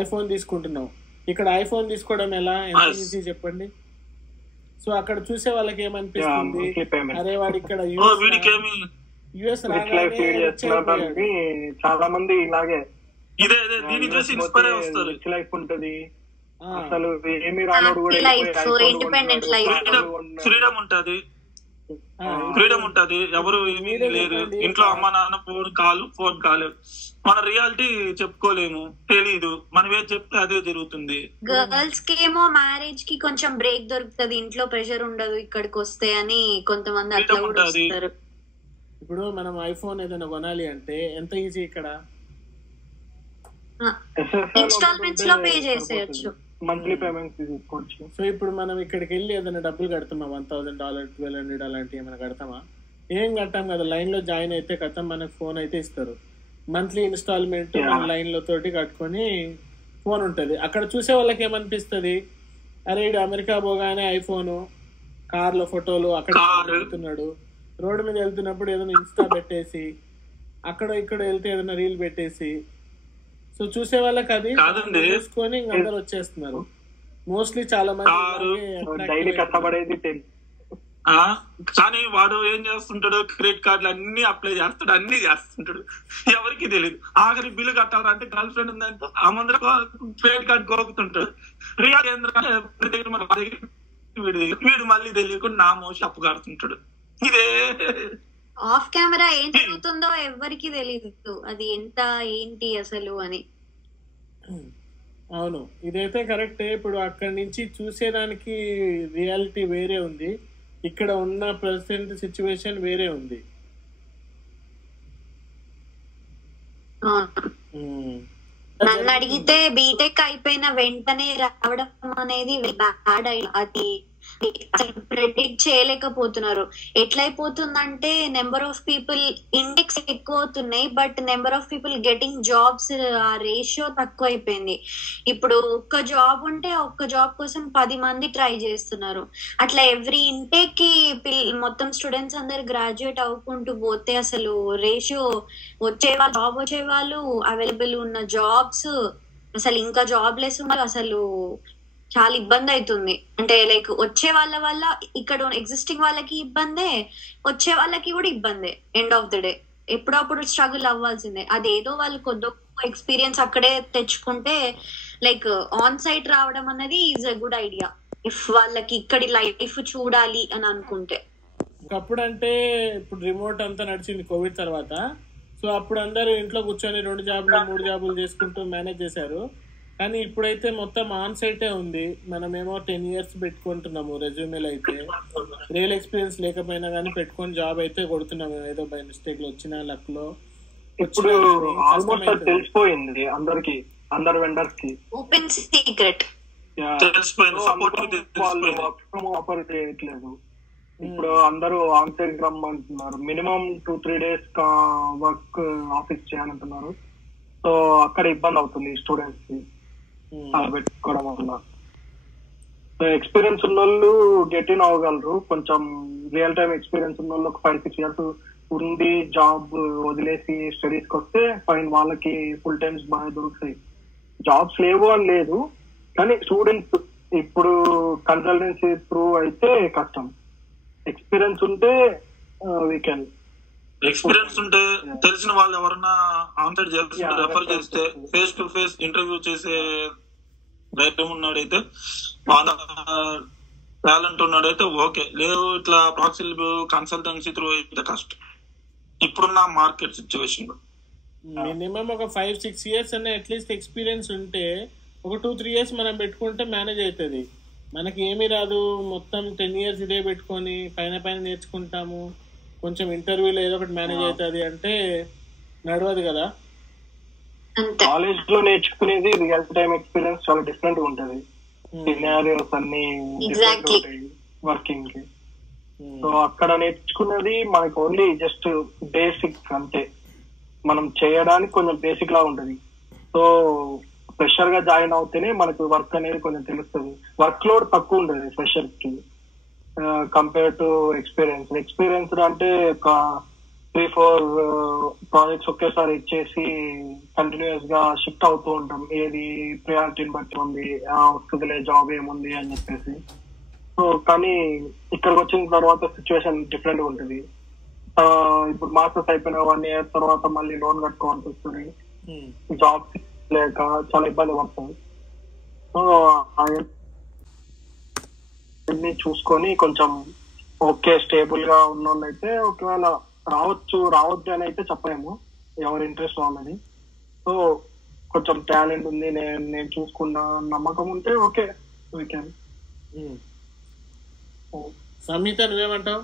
ఐఫోన్ తీసుకుంటున్నావు. ఇక్కడ ఐఫోన్ తీసుకోవడం ఎలా, ఎంత ఈజీ చెప్పండి. సో అక్కడ చూసే వాళ్ళకి ఏమనిపిస్తుంది, అరే వాడు ఇక్కడ యుఎస్ రాగానే చాలా మంది ఇలాగే లైఫ్ ఉంటది, అసలు ఏమి రానోడు కూడా ఫ్రీడమ్ ఉంటది, ఎవరు ఏమీ లేరు, ఇంట్లో అమ్మ నాన్న ఫోన్ కాలు, మన రియాలిటీ చెప్పుకోలేము, తెలీదు, మనం ఏది చెప్తే అదే జరుగుతుంది. గర్ల్స్ కి ఏమో మ్యారేజ్ కి కొంచెం బ్రేక్ దొరుకుతుంది, ఇంట్లో ప్రెషర్ ఉండదు ఇక్కడికి వస్తే అని కొంతమంది అట్లా కూడా వస్తారు. ఇప్పుడు మనం ఐఫోన్ ఏదైనా కొనాలి అంటే ఎంత ఈజీ, ఇక్కడ ఇన్స్టాల్మెంట్స్ లో పే చేసేయచ్చు. మంత్లీ పేమెంట్స్ తీసుకోవచ్చు. సో ఇప్పుడు మనం ఇక్కడికి వెళ్ళి ఏదైనా డబ్బులు కడతామా, $1,000 $1,200 అలాంటివి ఏమైనా కడతామా? ఏం కట్టాం కదా, లైన్ లో జాయిన్ అయితే కథం మనకు ఫోన్ అయితే ఇస్తారు. మంత్లీ ఇన్స్టాల్మెంట్ మన లైన్ లో తోటి కట్టుకొని ఫోన్ ఉంటుంది. అక్కడ చూసే వాళ్ళకి ఏమనిపిస్తుంది, అరే ఇడు అమెరికా పోగానే ఐఫోను, కార్లో ఫోటోలు, అక్కడ వెళ్తున్నాడు, రోడ్డు మీద వెళ్తున్నప్పుడు ఏదైనా ఇన్స్టా పెట్టేసి, అక్కడ ఇక్కడ వెళ్తే ఏదైనా రీల్ పెట్టేసి, సో చూసే వాళ్ళకి అది చూసుకొని అందరు వచ్చేస్తున్నారు. మోస్ట్లీ చాలా మంది కష్టపడేది. కానీ వాడు ఏం చేస్తుంటాడు, క్రెడిట్ కార్డులు అన్ని అప్లై చేస్తాడు, అన్ని చేస్తుంటాడు, ఎవరికి తెలియదు. ఆఖరి బిల్లు కట్టాలంటే గర్ల్ ఫ్రెండ్ ఉందంటే ఆ ముందర క్రెడిట్ కార్డు కోకుతుంటాడు. రియల్ వీడు మళ్ళీ తెలియకుండా నా మోసి అప్పు కడుతుంటాడు. ఇదే ఆఫ్ కెమెరా ఏం జరుగుతుందో ఎవరికి తెలియదు, అది ఎంత ఏంటి అసలు అని. అవును, ఇదైతే కరెక్టే. ఇప్పుడు అక్కడి నుంచి చూసేదానికి రియాలిటీ వేరే ఉంది, ఇక్కడ ఉన్న ప్రెసెంట్ సిచ్యువేషన్ వేరే ఉంది. నన్ను అడిగితే బీటెక్ అయిపోయిన వెంటనే రావడం అనేది బ్యాడ్ ఐడియా. అది ప్రెడిక్ట్ చేయలేకపోతున్నారు. ఎట్లయిపోతుందంటే నెంబర్ ఆఫ్ పీపుల్ ఇండెక్స్ ఎక్కువ అవుతున్నాయి, but number of people getting jobs ఆ రేషియో తక్కువ అయిపోయింది. ఇప్పుడు ఒక్క జాబ్ ఉంటే ఒక్క జాబ్ కోసం 10 మంది ట్రై చేస్తున్నారు. అట్లా ఎవ్రీ ఇంటేక్ కి మొత్తం స్టూడెంట్స్ అందరు గ్రాడ్యుయేట్ అవ్వుకుంటూ పోతే అసలు రేషియో జాబ్ వచ్చే వాళ్ళు, అవైలబుల్ ఉన్న జాబ్స్, అసలు ఇంకా జాబ్లెస్ ఉన్నారు. అసలు చాలా ఇబ్బంది అవుతుంది. అంటే లైక్ వచ్చే వాళ్ళ వల్ల ఇక్కడ ఎగ్జిస్టింగ్ వాళ్ళకి ఇబ్బందే, వచ్చే వాళ్ళకి కూడా ఇబ్బందే. ఎండ్ ఆఫ్ ద డే ఎప్పుడప్పుడు స్ట్రగుల్ అవ్వాల్సిందే. అదేదో వాళ్ళు కొద్ది ఎక్స్పీరియన్స్ అక్కడే తెచ్చుకుంటే లైక్ ఆన్ సైట్ రావడం అనేది is a good idea if వాళ్ళకి ఇక్కడి లైఫ్ చూడాలి అని అనుకుంటే. ఒకప్పుడు అంటే ఇప్పుడు రిమోట్ అంతా నడిచింది కోవిడ్ తర్వాత, సో అప్పుడు అందరూ ఇంట్లో కూర్చొని 2 జాబులు 3 జాబులు చేసుకుంటూ మేనేజ్ చేశారు. కానీ ఇప్పుడైతే మొత్తం ఆన్ సైటే ఉంది. మనమేమో 10 years పెట్టుకుంటున్నాము రెజ్యూమేలు అయితే, రియల్ ఎక్స్పీరియన్స్ లేకపోయినా కానీ పెట్టుకొని జాబ్ అయితే కొడుతున్నాము, ఏదో బై మిస్టేక్ లో వచ్చిన లక్ లో. ఇప్పుడు ఆల్మోస్ట్ తెలిసిపోయింది అందరికి, అందరు వెండర్స్ కి ఓపెన్ సీక్రెట్ ఆఫర్ చేయట్లేదు. ఇప్పుడు అందరూ ఆన్ సైట్ రమ్మంటున్నారు, మినిమం 2-3 days వర్క్ ఆఫీస్ చేయాలంటున్నారు. సో అక్కడ ఇబ్బంది అవుతుంది స్టూడెంట్స్ కి పెట్టుకోవడం వల్ల. సో ఎక్స్పీరియన్స్ ఉన్న వాళ్ళు గెట్ ఇన్ అవ్వగలరు. కొంచెం రియల్ టైమ్ ఎక్స్పీరియన్స్ ఉన్న వాళ్ళు 5-6 years ఉండి జాబ్ వదిలేసి స్టడీస్ కి వస్తే ఫైన్, వాళ్ళకి ఫుల్ టైమ్స్ బాగా దొరుకుతాయి. జాబ్స్ లేవు అని లేదు, కానీ స్టూడెంట్స్ ఇప్పుడు కన్సల్టెన్సీ త్రూ అయితే కష్టం. ఎక్స్పీరియన్స్ ఉంటే వీకెండ్ ఎక్స్పీరియన్స్ ఉంటే తెలిసిన వాళ్ళు ఎవరన్నా ఆన్సైడ్ చేస్తే రెఫర్ చేస్తే ఫేస్ టు ఫేస్ ఇంటర్వ్యూ చేసే ధైర్యం ఉన్నాడైతే, టాలెంట్ ఉన్నాడైతే ఓకే. లేదు ఇట్లా ప్రాక్సీ కన్సల్టెన్సీ త్రూ అయితే కష్టం ఇప్పుడున్న మార్కెట్ సిచ్యువేషన్ లో. మినిమం ఒక 5-6 years అన్న అట్లీస్ట్ ఎక్స్పీరియన్స్ ఉంటే ఒక 2-3 years మనం పెట్టుకుంటే మేనేజ్ అవుతుంది. మనకి ఏమీ రాదు, మొత్తం 10 years ఇదే పెట్టుకొని పైన నేర్చుకుంటాము, కొంచెం ఇంటర్వ్యూలో ఏదో ఒకటి మేనేజ్ అవుతుంది అంటే నడవదు కదా. కాలేజ్ లో నేర్చుకునేది రియల్ టైమ్ ఎక్స్పీరియన్స్ చాలా డిఫరెంట్ గా ఉంటది. సినారియోస్ అన్ని వర్కింగ్ కి. సో అక్కడ నేర్చుకున్నది మనకి ఓన్లీ జస్ట్ బేసిక్, అంతే. మనం చేయడానికి కొంచెం బేసిక్ లా ఉంటది. సో ఫ్రెషర్ గా జాయిన్ అవుతేనే మనకు వర్క్ అనేది కొంచెం తెలుస్తుంది. వర్క్ లోడ్ తక్కువ ఉంటుంది ఫ్రెషర్ కి కంపేర్ టు ఎక్స్పీరియన్స్ అంటే ఒక 3-4 ప్రాజెక్ట్స్ ఒకేసారి ఇచ్చేసి కంటిన్యూస్ గా షిఫ్ట్ అవుతూ ఉంటాం. ఏది ప్రయారిటీని బట్టి ఉంది, వస్తుందిలే జాబ్ ఏముంది అని చెప్పేసి. సో కానీ ఇక్కడికి వచ్చిన తర్వాత సిచ్యువేషన్ డిఫరెంట్ గా ఉంటుంది. ఇప్పుడు మాస్టర్స్ అయిపోయిన 1 year తర్వాత మళ్ళీ లోన్ కట్టుకోవాల్సి వస్తుంది, జాబ్ లేక చాలా ఇబ్బంది పడుతుంది. సో అన్ని చూసుకొని కొంచెం ఓకే స్టేబుల్ గా ఉన్న వాళ్ళైతే ఒకవేళ రావద్దు అని అయితే చెప్పలేము, ఎవరి ఇంట్రెస్ట్ వాళ్ళని. సో కొంచెం టాలెంట్ ఉంది, నేను చూసుకున్నా నమ్మకం ఉంటే ఓకే వీ కెన్. సంహిత నువ్వేమంటావు?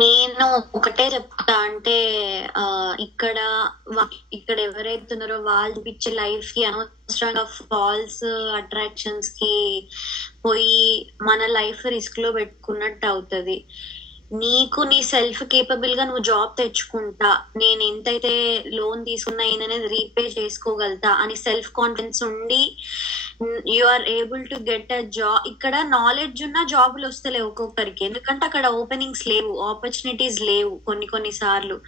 నేను ఒకటే చెప్తా, అంటే ఇక్కడ ఇక్కడ ఎవరైతే ఉన్నారో వాళ్ళు పిచ్చే లైఫ్ కి అనవసరంగా ఫాల్స్ అట్రాక్షన్స్ కి పోయి మన లైఫ్ రిస్క్ లో పెట్టుకున్నట్టు అవుతుంది. నీకు నీ సెల్ఫ్ కేపబుల్ గా నువ్వు జాబ్ తెచ్చుకుంటా, నేను ఎంతైతే లోన్ తీసుకున్నా ఏంటనేది రీపే చేసుకోగలుగుతా అని సెల్ఫ్ కాన్ఫిడెన్స్ ఉండి you are able to get a job. ఇక్కడ నాలెడ్జ్ ఉన్న జాబులు వస్తలేవు ఒక్కొక్కరికి, ఎందుకంటే అక్కడ ఓపెనింగ్స్ లేవు, ఆపర్చునిటీస్ లేవు కొన్ని సార్లు.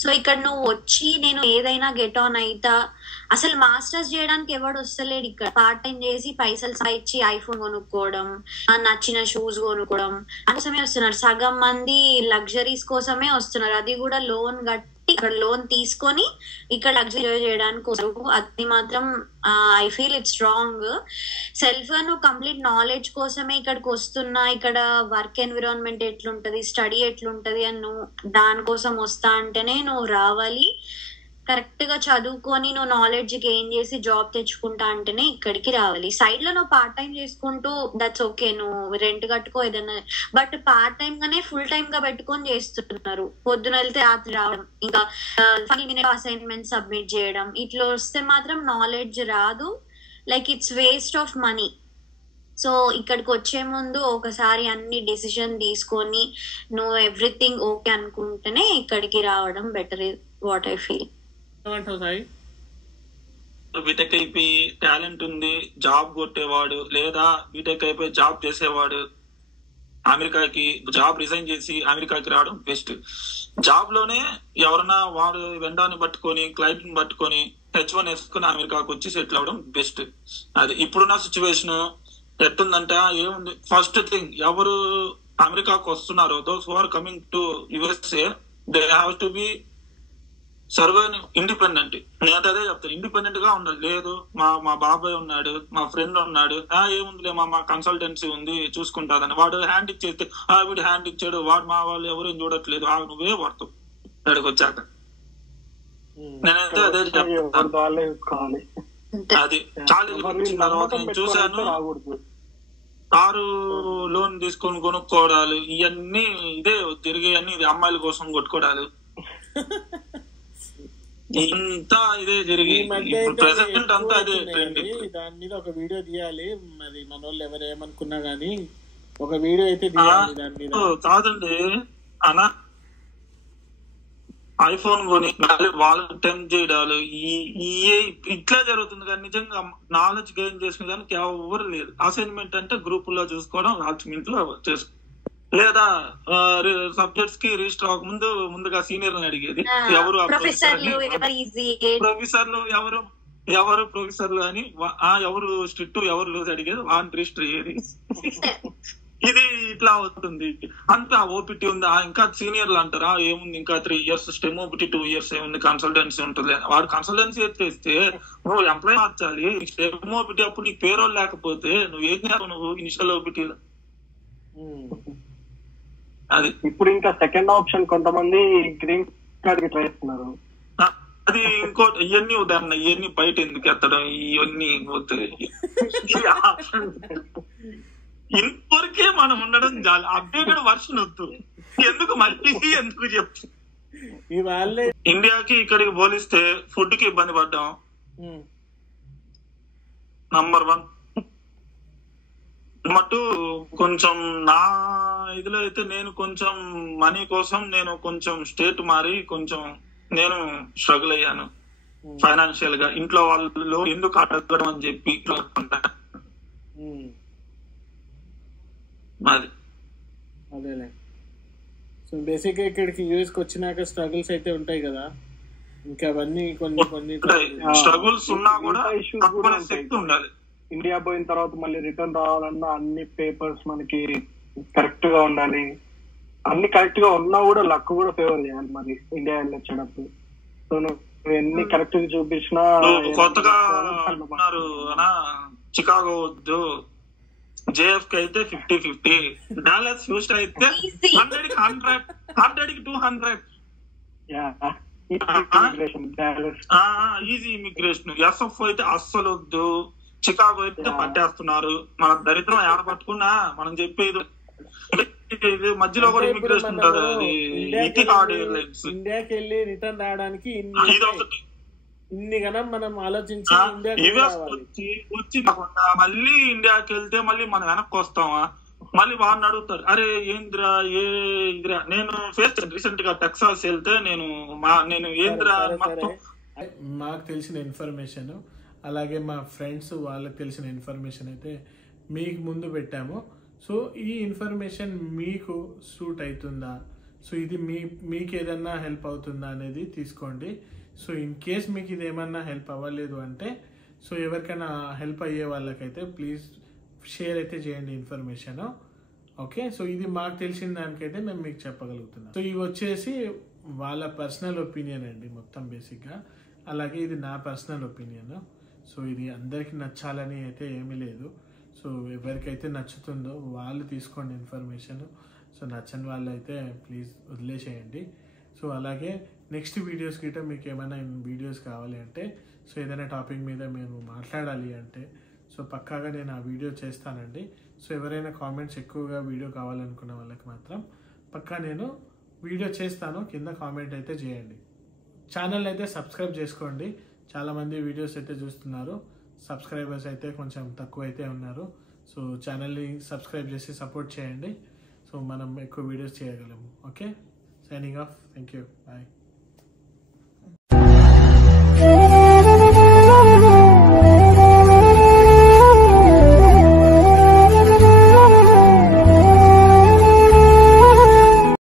సో ఇక్కడ నువ్వు వచ్చి నేను ఏదైనా గెట్ ఆన్ అయితా, అసలు మాస్టర్స్ చేయడానికి ఎవడు వస్తలేడు ఇక్కడ. పార్ట్ టైం చేసి పైసలు ఇచ్చి ఐఫోన్ కొనుక్కోవడం, నచ్చిన షూస్ కొనుక్కోవడం అందుకోసమే వస్తున్నారు. సగం మంది లగ్జరీస్ కోసమే వస్తున్నారు, అది కూడా లోన్ కట్టి ఇక్కడ లోన్ తీసుకొని ఇక్కడ లగ్జరీ చేయడానికి వస్తారు. అది మాత్రం I feel it's wrong. Self నువ్వు కంప్లీట్ నాలెడ్జ్ కోసమే ఇక్కడికి వస్తున్నా, ఇక్కడ వర్క్ ఎన్విరాన్మెంట్ ఎట్లుంటది, స్టడీ ఎట్లుంటది అని నువ్వు దానికోసం వస్తా అంటేనే నువ్వు రావాలి. కరెక్ట్ గా చదువుకొని నువ్వు నాలెడ్జ్ గెయిన్ చేసి జాబ్ తెచ్చుకుంటా అంటేనే ఇక్కడికి రావాలి. సైడ్ లో నువ్వు పార్ట్ టైం చేసుకుంటూ దట్స్ ఓకే, నువ్వు రెంట్ కట్టుకో ఏదైనా, బట్ పార్ట్ టైం గానే ఫుల్ టైం గా పెట్టుకొని చేస్తున్నారు. పొద్దున వెళ్తే రాత్రి రావడం, ఇంకా 5 minute అసైన్మెంట్ సబ్మిట్ చేయడం, ఇట్లా వస్తే మాత్రం నాలెడ్జ్ రాదు. Like it's waste of money. So ఇక్కడికి వచ్చే ముందు ఒకసారి అన్ని డెసిషన్ తీసుకొని నువ్వు ఎవ్రీథింగ్ ఓకే అనుకుంటేనే ఇక్కడికి రావడం better, what I feel. BTech అయిపోయి టాలెంట్ ఉంది, జాబ్ కొట్టేవాడు లేదా బీటెక్ అయిపోయి జాబ్ చేసేవాడు అమెరికాకి జాబ్ రిజైన్ చేసి అమెరికాకి రావడం బెస్ట్. జాబ్ లోనే ఎవరన్నా వాడు వెండాన్ని పట్టుకొని క్లయింట్ ని పట్టుకొని H1 వేసుకుని అమెరికాకి వచ్చి సెటిల్ అవడం బెస్ట్. అది ఇప్పుడున్న సిచ్యువేషన్ ఎట్టుందంటే ఏముంది, ఫస్ట్ థింగ్ ఎవరు అమెరికాకు వస్తున్నారో those who are coming to USA they have to be survive independent. నేను అదే చెప్తాను, ఇండిపెండెంట్ గా ఉండాలి. లేదు మా బాబాయ్ ఉన్నాడు, మా ఫ్రెండ్ ఉన్నాడు, ఏముందిలే మా కన్సల్టెన్సీ ఉంది చూసుకుంటాదని వాడు హ్యాండ్ ఇచ్చేస్తే వీడు హ్యాండ్ ఇచ్చాడు, వాడు మా వాళ్ళు ఎవరేం చూడట్లేదు, నువ్వే పడతావు ఇక్కడికి వచ్చాక. నేనైతే అదే చెప్తాను. అది చాలా నేను చూశాను. కారు లోన్ తీసుకొని కొనుక్కోవడాలు ఇవన్నీ ఇదే తిరిగేయన్నీ, ఇది అమ్మాయిల కోసం కొట్టుకోవడాలు ఇంత ఇదే జరిగి ప్రెసెంట్ అంతా అదే ట్రెండ్. దాని మీద ఒక వీడియో తీయాలి, మరి మన వాళ్ళు ఎవరు ఏమనుకున్నా గానీ ఒక వీడియో అయితే తీయాలి దాని మీద. కాదండి అనా, ఐఫోన్ కొని వాళ్ళు టెంప్ట్ చేయడాలు ఇట్లా జరుగుతుంది. కానీ నిజంగా నాలెడ్జ్ గెయిన్ చేసుకునే దానికి ఎవరు లేదు. అసైన్మెంట్ అంటే గ్రూప్ లో చూసుకోవడం, డాక్యుమెంట్ లో చేసుకోవడం, లేదా సబ్జెక్ట్స్ కి రిజిస్టర్ అవ్వకముందు ముందుగా సీనియర్లను అడిగేది ఎవరు ప్రొఫెసర్లు, ఎవరు ప్రొఫెసర్లు అని ఎవరు స్ట్రిక్ట్ ఎవరు లూజ్ అడిగేది వాడిని రిజిస్టర్ అయ్యేది. ఇది ఇట్లా అవుతుంది. అంతా ఓపీటీ ఉందా, ఇంకా సీనియర్లు అంటారా ఏముంది, ఇంకా 3 years స్టెమ్ ఓపీటీ, 2 years ఏముంది, కన్సల్టెన్సీ ఉంటుంది. వాడు కన్సల్టెన్సీ ఎత్తేస్తే నువ్వు ఎంప్లాయ్ మార్చాలి. స్టెమ్ ఓపీటీ అప్పుడు నీకు పేరోల్ లేకపోతే నువ్వు ఏం చేయాలి, నువ్వు ఇనిషియల్ ఓపీటీలో. అది ఇప్పుడు ఇంకా సెకండ్ ఆప్షన్ కొంతమంది గ్రీన్ కార్డ్ కి ట్రై చేస్తున్నారు. అది ఇంకోటి, ఇవన్నీ ఉదాహరణ, ఇవన్నీ బయట ఎందుకు ఎత్తడం, ఇవన్నీ ఇంతవరకే మనం ఉండడం చాలు. అప్డేటెడ్ వర్షన్ వద్దు, ఎందుకు మళ్ళీ ఎందుకు చెప్తు. ఇండియాకి ఇక్కడికి పోలిస్తే ఫుడ్ కి ఇబ్బంది పడ్డాం నంబర్ 1. మటు కొంచెం నా ఇదిలో అయితే నేను కొంచెం మనీ కోసం నేను కొంచెం స్టేట్ మారి కొంచెం నేను స్ట్రగుల్ అయ్యాను ఫైనాన్షియల్ గా. ఇంట్లో వాళ్ళు ఎందుకు అడగడం అని చెప్పి అదేలే. సో బేసిక్ గా ఇక్కడికి యూఎస్ కి వచ్చినాక స్ట్రగుల్స్ అయితే ఉంటాయి కదా, ఇంకా అవన్నీ కొన్ని స్ట్రగుల్స్ ఉన్నా కూడా శక్తి ఉండాలి. ఇండియా పోయిన తర్వాత మళ్ళీ రిటర్న్ రావాలన్నా అన్ని పేపర్స్ మనకి కరెక్ట్ గా ఉండాలి. అన్ని కరెక్ట్ గా ఉన్నా కూడా లక్ కూడా ఫేవర్ చేయాలి మరి ఇండియా వెళ్ళొచ్చేటప్పుడు. సో నువ్వు ఎన్ని కరెక్ట్ గా చూపించినా కొత్తగా ఉన్నారు చికాగో వద్దు, JFK అయితే 50-50, డాలస్ హ్యూస్టన్ అయితే 100కి 200 ఈజీ ఇమిగ్రేషన్. SF అయితే అస్సలు వద్దు, చికాగో అయితే పట్టేస్తున్నారు. మన దరిద్రం ఏడ పట్టుకున్నా మనం చెప్పేది ఇది మధ్యలో కూడా ఇమిగ్రేషన్ ఉంటుంది, అది ఇతిహాడ్ ఎయిర్లైన్స్. ఇండియాకి వెళ్ళి రిటర్న్ రావడానికి ఇది ఒకటి ఇన్ని గణం మనం ఆలోచించి వచ్చి కాకుండా మళ్ళీ ఇండియాకి వెళ్తే మళ్ళీ మనం వెనక్కి వస్తామా? మళ్ళీ వాడిని అడుగుతారు, అరే ఏంద్రా ఇదిరా. నేను ఫేస్ రీసెంట్ గా టెక్సాస్ వెళ్తే నేను ఏంద్రా మొత్తం మాకు తెలిసిన ఇన్ఫర్మేషన్ అలాగే మా ఫ్రెండ్స్ వాళ్ళకి తెలిసిన ఇన్ఫర్మేషన్ అయితే మీకు ముందు పెట్టాము. సో ఈ ఇన్ఫర్మేషన్ మీకు సూట్ అవుతుందా, సో ఇది మీకు ఏదన్నా హెల్ప్ అవుతుందా అనేది తీసుకోండి. సో ఇన్ కేస్ మీకు ఇది ఏమన్నా హెల్ప్ అవ్వలేదు అంటే సో ఎవరికైనా హెల్ప్ అయ్యే వాళ్ళకైతే ప్లీజ్ షేర్ అయితే చేయండి ఇన్ఫర్మేషన్. ఓకే, సో ఇది మాకు తెలిసిన దానికైతే మేము మీకు చెప్పగలుగుతున్నాం. సో ఇవి వచ్చేసి వాళ్ళ పర్సనల్ ఒపీనియన్ అండి మొత్తం బేసిక్గా. అలాగే ఇది నా పర్సనల్ ఒపీనియన్. సో ఇది అందరికీ నచ్చాలని అయితే ఏమీ లేదు. సో ఎవరికైతే నచ్చుతుందో వాళ్ళు తీసుకోండి ఇన్ఫర్మేషన్. సో నచ్చని వాళ్ళు అయితే ప్లీజ్ వదిలేసేయండి. సో అలాగే నెక్స్ట్ వీడియోస్ గిట్ట మీకు ఏమైనా వీడియోస్ కావాలి అంటే సో ఏదైనా టాపిక్ మీద మేము మాట్లాడాలి అంటే సో పక్కాగా నేను ఆ వీడియో చేస్తానండి. సో ఎవరైనా కామెంట్స్ ఎక్కువగా వీడియో కావాలనుకున్న వాళ్ళకి మాత్రం పక్కా నేను వీడియో చేస్తాను, కింద కామెంట్ అయితే చేయండి. ఛానల్ అయితే సబ్స్క్రైబ్ చేసుకోండి. చాలామంది వీడియోస్ అయితే చూస్తున్నారు, సబ్స్క్రైబర్స్ అయితే కొంచెం తక్కువ అయితే ఉన్నారు. సో ఛానల్ని సబ్స్క్రైబ్ చేసి సపోర్ట్ చేయండి. సో మనం ఎక్కువ వీడియోస్ చేయగలము. Okay, signing off. Thank you, bye.